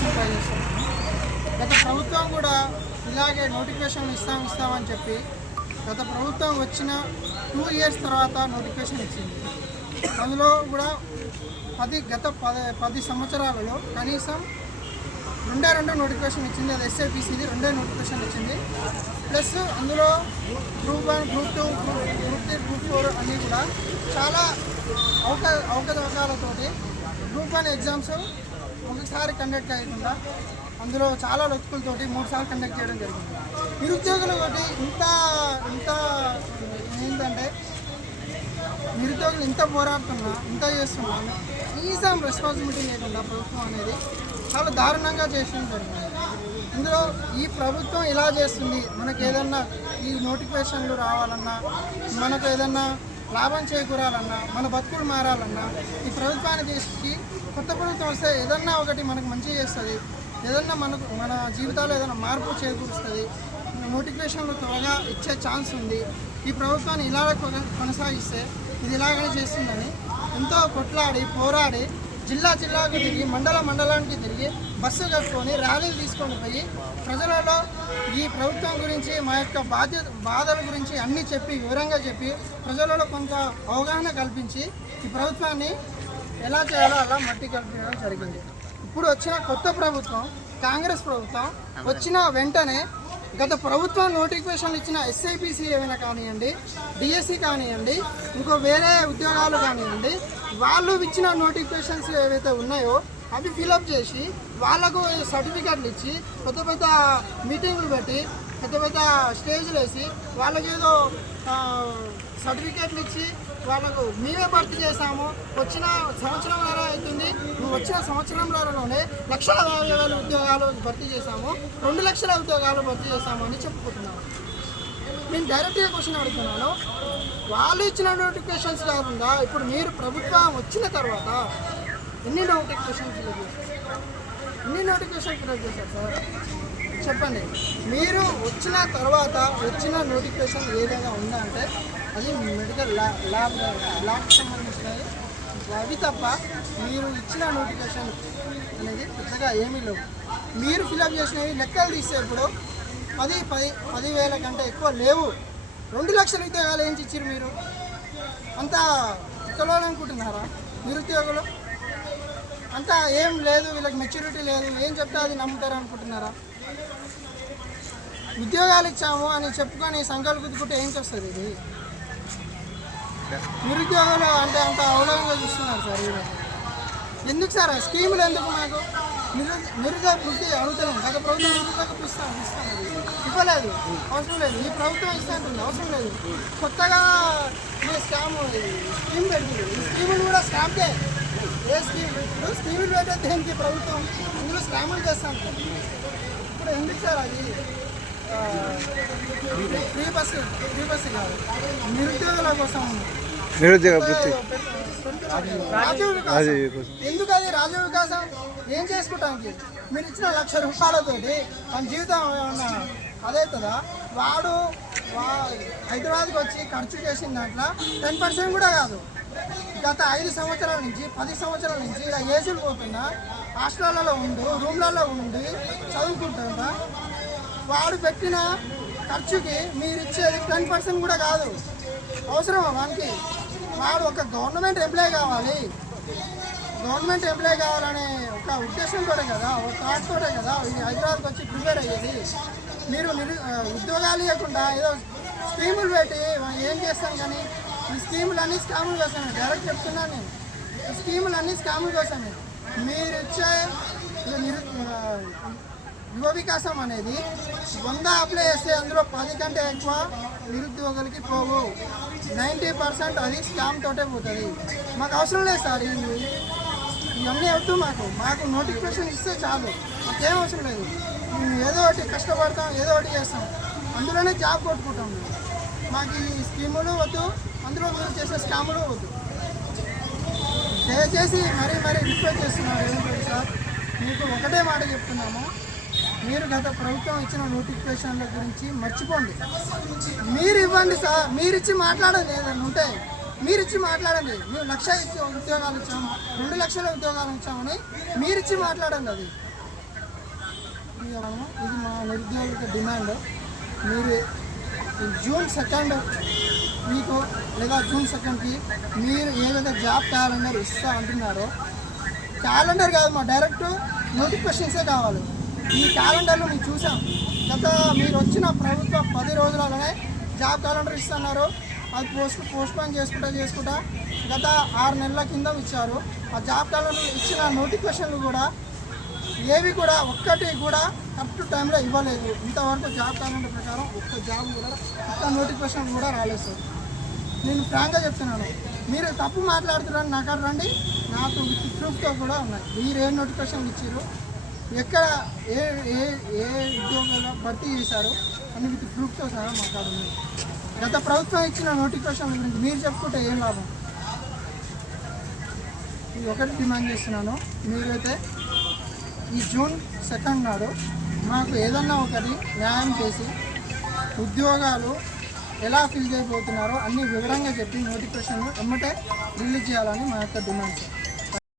కోసం ట్రై చేస్తున్నాను. గత ప్రభుత్వం కూడా ఇలాగే నోటిఫికేషన్లు ఇస్తామని చెప్పి గత ప్రభుత్వం వచ్చిన 2 years తర్వాత నోటిఫికేషన్ ఇచ్చింది. అందులో కూడా 10 సంవత్సరాలలో కనీసం 2 నోటిఫికేషన్ ఇచ్చింది. అది SIPCది 2 నోటిఫికేషన్ ఇచ్చింది. ప్లస్ అందులో Group 1, Group 2, Group 3, Group 4 అన్నీ కూడా చాలా అవకతవకాలతోటి Group 1 ఎగ్జామ్స్ ఒకసారి కండక్ట్ అయ్యకుండా అందులో చాలా లొక్కులతోటి 3 సార్లు కండక్ట్ చేయడం జరిగింది. నిరుద్యోగులు ఒకటి ఇంత ఏంటంటే నిరుద్యోగులు ఇంత పోరాడుతున్నా ఇంత చేస్తున్నా కనీసం రెస్పాన్సిబిలిటీ లేకుండా ప్రభుత్వం అనేది చాలా దారుణంగా చేసిన జరిగింది. ఇందులో ఈ ప్రభుత్వం ఇలా చేస్తుంది, మనకు ఏదన్నా ఈ నోటిఫికేషన్లు రావాలన్నా, మనకు ఏదన్నా లాభం చేకూరాలన్నా, మన బతుకులు మారాలన్నా ఈ ప్రభుత్వాన్ని తీసుకు కొత్త ప్రభుత్వం వస్తే ఏదన్నా ఒకటి మనకు మంచి చేస్తుంది, ఏదన్నా మన జీవితాల్లో ఏదైనా మార్పు చేకూరుస్తుంది, నోటిఫికేషన్లు త్వరగా ఇచ్చే ఛాన్స్ ఉంది. ఈ ప్రభుత్వాన్ని ఇలా కొనసాగిస్తే ఇది ఇలాగనే చేస్తుందని ఎంతో కొట్లాడి పోరాడి జిల్లాకు తిరిగి మండలానికి తిరిగి బస్సు కట్టుకొని ర్యాలీలు తీసుకొని పోయి ప్రజలలో ఈ ప్రభుత్వం గురించి మా యొక్క బాధల గురించి అన్నీ చెప్పి వివరంగా చెప్పి ప్రజలలో కొంత అవగాహన కల్పించి ఈ ప్రభుత్వాన్ని ఎలా చేయాలో అలా మట్టి కల్పించడం జరిగింది. ఇప్పుడు వచ్చిన కొత్త ప్రభుత్వం కాంగ్రెస్ ప్రభుత్వం వచ్చిన వెంటనే గత ప్రభుత్వం నోటిఫికేషన్లు ఇచ్చిన SIPC ఏమైనా కానివ్వండి, DSC కానివ్వండి, ఇంకో వేరే ఉద్యోగాలు కానివ్వండి, వాళ్ళు ఇచ్చిన నోటిఫికేషన్స్ ఏవైతే ఉన్నాయో అవి ఫిలప్ చేసి వాళ్ళకు సర్టిఫికెట్లు ఇచ్చి పెద్ద మీటింగ్లు పెట్టి పెద్ద స్టేజ్లు వేసి వాళ్ళకి ఏదో సర్టిఫికెట్లు ఇచ్చి వాళ్ళకు మేమే భర్తీ చేసాము, వచ్చిన సంవత్సరంన్నర అవుతుంది, నువ్వు వచ్చిన సంవత్సరంలోనే 1,50,000 ఉద్యోగాలు భర్తీ చేశాము, 2 లక్షల ఉద్యోగాలు భర్తీ చేశాము అని చెప్పుకుంటున్నాము. నేను డైరెక్ట్గా క్వశ్చన్ అడుగుతున్నాను, వాళ్ళు ఇచ్చిన నోటిఫికేషన్స్ కాకుండా ఇప్పుడు మీరు ప్రభుత్వం వచ్చిన తర్వాత ఎన్ని నోటిఫికేషన్ ఫిలప్ చేశారు సార్ చెప్పండి. మీరు వచ్చిన తర్వాత వచ్చిన నోటిఫికేషన్ ఏదైనా ఉందా అంటే అది మెడికల్ ల్యాబ్కి సంబంధించినవి అవి తప్ప మీరు ఇచ్చిన నోటిఫికేషన్ అనేది పెద్దగా ఏమీ లేవు. మీరు ఫిలప్ చేసినవి లెక్కలు తీస్తే ఇప్పుడు 10,000 కంటే ఎక్కువ లేవు. 2 లక్షల ఉద్యోగాలు ఏం ఇచ్చారు మీరు? అంతా అనుకుంటున్నారా నిరుద్యోగులు? అంతా ఏం లేదు, వీళ్ళకి మెచ్యూరిటీ లేదు, ఏం చెప్తే అది నమ్ముతారు అనుకుంటున్నారా? ఉద్యోగాలు ఇచ్చాము అని చెప్పుకొని సంఖ్యలు గుద్దుకుంటే ఏం చేస్తుంది ఇది? నిరుద్యోగులు అంటే అంత అవలంగా చూస్తున్నారు సార్. ఎందుకు సార్ స్కీములు ఎందుకు? మాకు నిరుద్యోగ వృత్తి అడుగుతున్నాం. గత ప్రభుత్వం నిరుద్యోగ ఇస్తాను ఇవ్వలేదు, అవసరం లేదు. ఈ ప్రభుత్వం ఇస్తాంటుంది, అవసరం లేదు. కొత్తగా స్కీమ్ పెట్టింది. ఈ స్కీములు కూడా స్కామ్కే. ఏ స్కీమ్ ఇప్పుడు స్కీములు పెట్టేది దేనికి? ప్రభుత్వం అందులో స్కాములు చేస్తాను. ఇప్పుడు ఎందుకు సార్ అది? ఫ్రీ బస్సు కాదు, నిరుద్యోగుల కోసం నిరుద్యోగ వృత్తి రాజీవ్ వికాసం. ఎందుకు అది రాజీవ్ వికాసం? ఏం చేసుకుంటానికి? మీరు ఇచ్చిన 1,00,000 రూపాయలతోటి మన జీవితం ఏమన్నా అదవుతుందా? వాడు హైదరాబాద్కి వచ్చి ఖర్చు చేసిన దాంట్లో 10% కూడా కాదు. గత 5 సంవత్సరాల నుంచి 10 సంవత్సరాల నుంచి ఇలా ఏజులు పోతున్నా హాస్టళ్లలో రూమ్లలో ఉండి చదువుకుంటున్నా వాడు పెట్టిన ఖర్చుకి మీరు ఇచ్చేది 10% కూడా కాదు. అవసరమా వానికి? వాడు ఒక గవర్నమెంట్ ఎంప్లాయీ కావాలి, గవర్నమెంట్ ఎంప్లాయీ కావాలనే ఒక ఉద్దేశంతో కదా, ఒక థాట్తోటే కదా ఇది హైదరాబాద్కి వచ్చి ప్రిపేర్ అయ్యేది. మీరు ఉద్యోగాలు ఇవ్వకుండా ఏదో స్కీములు పెట్టి ఏం చేస్తాం? కానీ ఈ స్కీములన్నీ స్కాములు కోసమే. డైరెక్ట్ చెప్తున్నాను నేను, ఈ స్కీములన్నీ స్కాముల కోసమే. మీరు ఇచ్చే యువ వికాసం అనేది 100 అప్లై చేస్తే అందులో 10 కంటే ఎక్కువ నిరుద్యోగులకి పోవు. 90% అది స్కామ్ తోటే పోతుంది. మాకు అవసరం లేదు సార్ ఇవన్నీ వద్దు. మాకు నోటిఫికేషన్ ఇస్తే చాలు, మాకేం అవసరం లేదు. మేము ఏదో ఒకటి కష్టపడతాం, ఏదో ఒకటి చేస్తాం, అందులోనే జాబ్ కొట్టుకుంటాం. మాకు ఈ స్కీములు వద్దు, అందులో మీరు చేసే స్కాములు వద్దు. దయచేసి మరీ రిక్వెస్ట్ చేస్తున్నాను ఏంటంటే సార్, మీకు ఒకటే మాట చెప్తున్నాము, మీరు గత ప్రభుత్వం ఇచ్చిన నోటిఫికేషన్ల గురించి మర్చిపోండి. మీరు ఇవ్వండి సార్, మీరు ఇచ్చి మాట్లాడండి. ఏదైనా ఉంటే మీరు ఇచ్చి మాట్లాడండి. మేము 1,00,000 ఉద్యోగాలు ఇచ్చాము, 2 లక్షల ఉద్యోగాలు ఇచ్చామని మీరు ఇచ్చి మాట్లాడండి. అది ఇది మా నిరుద్యోగుల డిమాండ్. మీరు జూన్ 2 మీకు లేదా జూన్ 2కి మీరు ఏదైతే జాబ్ క్యాలెండర్ ఇస్తా అంటున్నారో, క్యాలెండర్ కాదు, మా డైరెక్ట్ నోటిఫికేషన్సే కావాలి. ఈ క్యాలెండర్లో మేము చూసాం. మీరు వచ్చిన ప్రభుత్వం 10 రోజులలోనే జాబ్ క్యాలెండర్ ఇస్తున్నారు. అది పోస్ట్పోన్ చేసుకుంటా గత 6 నెలల కింద ఇచ్చారు. ఆ జాబ్ క్యాలెండర్ ఇచ్చిన నోటిఫికేషన్లు కూడా ఏవి కూడా ఒక్కటి కూడా కరెక్ట్ టైంలో ఇవ్వలేదు. ఇంతవరకు జాబ్ క్యాలెండర్ ప్రకారం ఒక్క జాబ్ కూడా ఒక్క నోటిఫికేషన్ కూడా రాలేదు సార్. నేను ఫ్రాంక్గా చెప్తున్నాను, మీరు తప్పు మాట్లాడుతున్నారని నాకు రండి, నాకు విత్ ప్రూఫ్తో కూడా ఉన్నాయి. మీరు ఏ నోటిఫికేషన్ ఇచ్చారు, ఎక్కడ ఏ ఏ ఏ ఉద్యోగాలు భర్తీ చేశారు అని విత్ ప్రూఫ్తో సహా మాట్లాడున్నాయి. గత ప్రభుత్వం ఇచ్చిన నోటిఫికేషన్ గురించి మీరు చెప్పుకుంటే ఏం లాభం? ఇది ఒకటి డిమాండ్ చేస్తున్నాను. మీరైతే ఈ జూన్ 2 నాడు మాకు ఏదన్నా ఒకటి న్యాయం చేసి ఉద్యోగాలు ఎలా ఫిల్ చేయబోతున్నారో అన్ని వివరంగా చెప్పి నోటిఫికేషన్ వెంబటే రిలీజ్ చేయాలని మా యొక్క డిమాండ్ సార్.